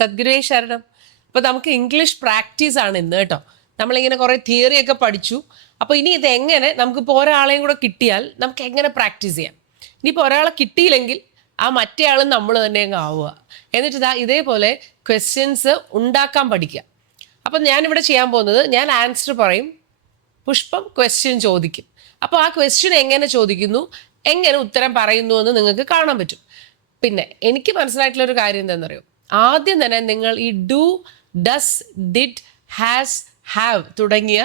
സദ്ഗുരുവേ ശരണം. അപ്പോൾ നമുക്ക് ഇംഗ്ലീഷ് പ്രാക്ടീസ് ആണ് ഇന്ന് കേട്ടോ. നമ്മളിങ്ങനെ കുറേ തിയറിയൊക്കെ പഠിച്ചു. അപ്പോൾ ഇനി ഇത് എങ്ങനെ നമുക്കിപ്പോൾ ഒരാളെയും കൂടെ കിട്ടിയാൽ നമുക്ക് എങ്ങനെ പ്രാക്ടീസ് ചെയ്യാം. ഇനിയിപ്പോൾ ഒരാളെ കിട്ടിയില്ലെങ്കിൽ ആ മറ്റേ ആളും നമ്മൾ തന്നെ അങ്ങ് ആവുക. എന്നിട്ട് ഇതേപോലെ ക്വസ്റ്റ്യൻസ് ഉണ്ടാക്കാൻ പഠിക്കുക. അപ്പം ഞാനിവിടെ ചെയ്യാൻ പോകുന്നത്, ഞാൻ ആൻസർ പറയും, പുഷ്പം ക്വസ്റ്റ്യൻ ചോദിക്കും. അപ്പോൾ ആ ക്വസ്റ്റ്യൻ എങ്ങനെ ചോദിക്കുന്നു, എങ്ങനെ ഉത്തരം പറയുന്നു എന്ന് നിങ്ങൾക്ക് കാണാൻ പറ്റും. പിന്നെ എനിക്ക് മനസ്സിലായിട്ടുള്ളൊരു കാര്യം എന്താണെന്നറിയോ, ആദ്യം തന്നെ നിങ്ങൾ ഈ do, does, did, has, have തുടങ്ങിയ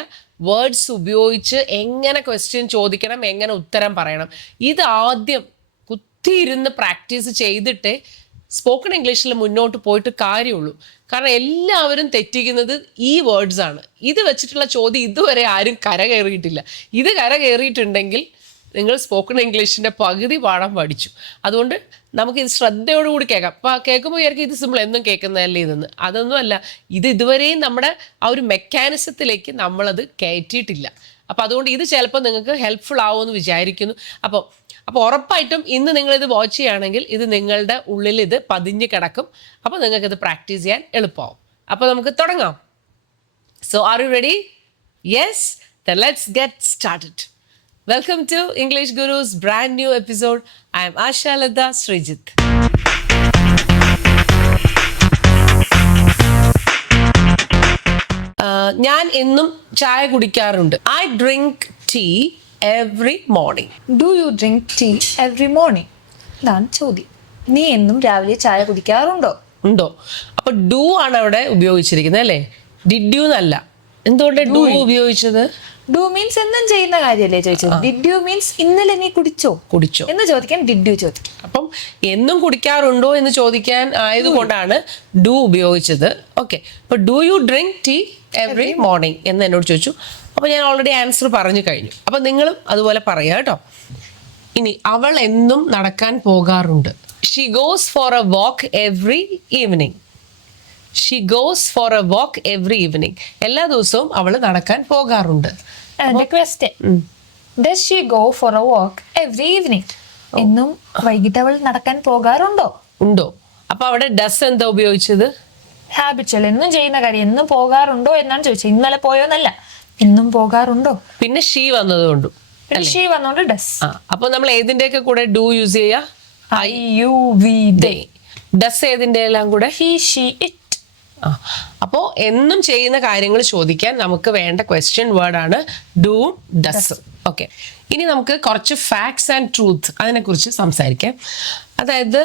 വേർഡ്സ് ഉപയോഗിച്ച് എങ്ങനെ ക്വസ്റ്റ്യൻ ചോദിക്കണം, എങ്ങനെ ഉത്തരം പറയണം, ഇത് ആദ്യം കുത്തിയിരുന്ന് പ്രാക്ടീസ് ചെയ്തിട്ടേ സ്പോക്കൺ ഇംഗ്ലീഷിൽ മുന്നോട്ട് പോയിട്ട് കാര്യമുള്ളൂ. കാരണം എല്ലാവരും തെറ്റിക്കുന്നത് ഈ വേർഡ്സ് ആണ്. ഇത് വെച്ചിട്ടുള്ള ചോദ്യം ഇതുവരെ ആരും കരകയറിയിട്ടില്ല. ഇത് കരകയറിയിട്ടുണ്ടെങ്കിൽ നിങ്ങൾ സ്പോക്കൺ ഇംഗ്ലീഷിൻ്റെ പകുതി പാഠം പഠിച്ചു. അതുകൊണ്ട് നമുക്കിത് ശ്രദ്ധയോടുകൂടി കേൾക്കാം. അപ്പോൾ കേൾക്കുമ്പോൾ വിചാരിക്കും ഇത് സിമ്പിൾ, എന്നും കേൾക്കുന്നതല്ലേ ഇതെന്ന്. അതൊന്നും അല്ല, ഇത് ഇതുവരെയും നമ്മുടെ ആ ഒരു മെക്കാനിസത്തിലേക്ക് നമ്മളത് കയറ്റിയിട്ടില്ല. അപ്പോൾ അതുകൊണ്ട് ഇത് ചിലപ്പോൾ നിങ്ങൾക്ക് ഹെൽപ്ഫുൾ ആവുമെന്ന് വിചാരിക്കുന്നു. അപ്പോൾ ഉറപ്പായിട്ടും ഇന്ന് നിങ്ങളിത് വാച്ച് ചെയ്യുകയാണെങ്കിൽ ഇത് നിങ്ങളുടെ ഉള്ളിൽ ഇത് പതിഞ്ഞ് കിടക്കും. അപ്പോൾ നിങ്ങൾക്കിത് പ്രാക്ടീസ് ചെയ്യാൻ എളുപ്പമാവും. അപ്പോൾ നമുക്ക് തുടങ്ങാം. So are you ready? Yes, then let's get started. Welcome to English Guru's brand new episode. I am Asha Ladha Srijit. ഞാൻ എന്നും ചായ കുടിക്കാറുണ്ട്. I drink tea every morning. Do you drink tea every morning? ഇതാണ് ചോദ്യം. നീ എന്നും രാവിലെ ചായ കുടിക്കാറുണ്ടോ? ഉണ്ടോ? അപ്പൊ ഡു ആണ് അവിടെ ഉപയോഗിച്ചിരിക്കുന്നത് അല്ലേ, ഡിഡ് യു എന്നല്ല. എന്തുകൊണ്ട് ഡു ഉപയോഗിച്ചത്? ഡു മീൻസ് എന്നും ചെയ്യുന്ന കാര്യമല്ലേ ചോദിച്ചത്. ഡിഡ് യു മീൻസ് ഇന്നലെ നീ കുടിച്ചോ എന്ന് ചോദിക്കാൻ ഡിഡ് യു ചോദിക്കും. അപ്പം എന്നും കുടിക്കാറുണ്ടോ എന്ന് ചോദിക്കാൻ ആയതുകൊണ്ടാണ് ഡു ഉപയോഗിച്ചത്. ഓക്കെ, അപ്പൊ do you drink tea every morning എന്ന് എന്നോട് ചോദിച്ചു. അപ്പോൾ ഞാൻ ഓൾറെഡി ആൻസർ പറഞ്ഞു കഴിഞ്ഞു. അപ്പം നിങ്ങളും അതുപോലെ പറയുക കേട്ടോ. ഇനി അവൾ എന്നും നടക്കാൻ പോകാറുണ്ട്. She goes for a walk every evening. She goes for a walk every evening. എല്ലാ ദിവസവും അവൾ നടക്കാൻ പോകാറുണ്ട്. Does she go for a walk every evening? എന്നും വൈകിട്ട് അവൾ നടക്കാൻ പോകാറുണ്ടോ? ഉണ്ടോ? അപ്പൊ അവിടെ ഡസ് എന്താ ഉപയോഗിച്ചത്? ഹാബിച്വൽ, എന്നും ചെയ്യുന്ന കാര്യം. എന്നും പോകാറുണ്ടോ എന്നാണ് ചോദിച്ചത്. ഇന്നലെ പോയോന്നല്ല, എന്നും പോകാറുണ്ടോ. പിന്നെ ഷീ വന്നതുകൊണ്ടും ഷീ വന്നോണ്ട് ഡസ്. അപ്പൊ നമ്മൾ ഏതിന്റെയൊക്കെ കൂടെ ഡു യൂസ് ചെയ്യാ? I you we they. Does ഏതിന്റെ എല്ലാം കൂടെ? He she it. അപ്പോൾ എന്നും ചെയ്യുന്ന കാര്യങ്ങൾ ചോദിക്കാൻ നമുക്ക് വേണ്ട ക്വസ്റ്റ്യൻ വേർഡ് ആണ് ഡു, ഡസ്. ഓക്കെ, ഇനി നമുക്ക് കുറച്ച് ഫാക്ട്സ് ആൻഡ് ട്രൂത്ത് അതിനെ കുറിച്ച് സംസാരിക്കാം. അതായത്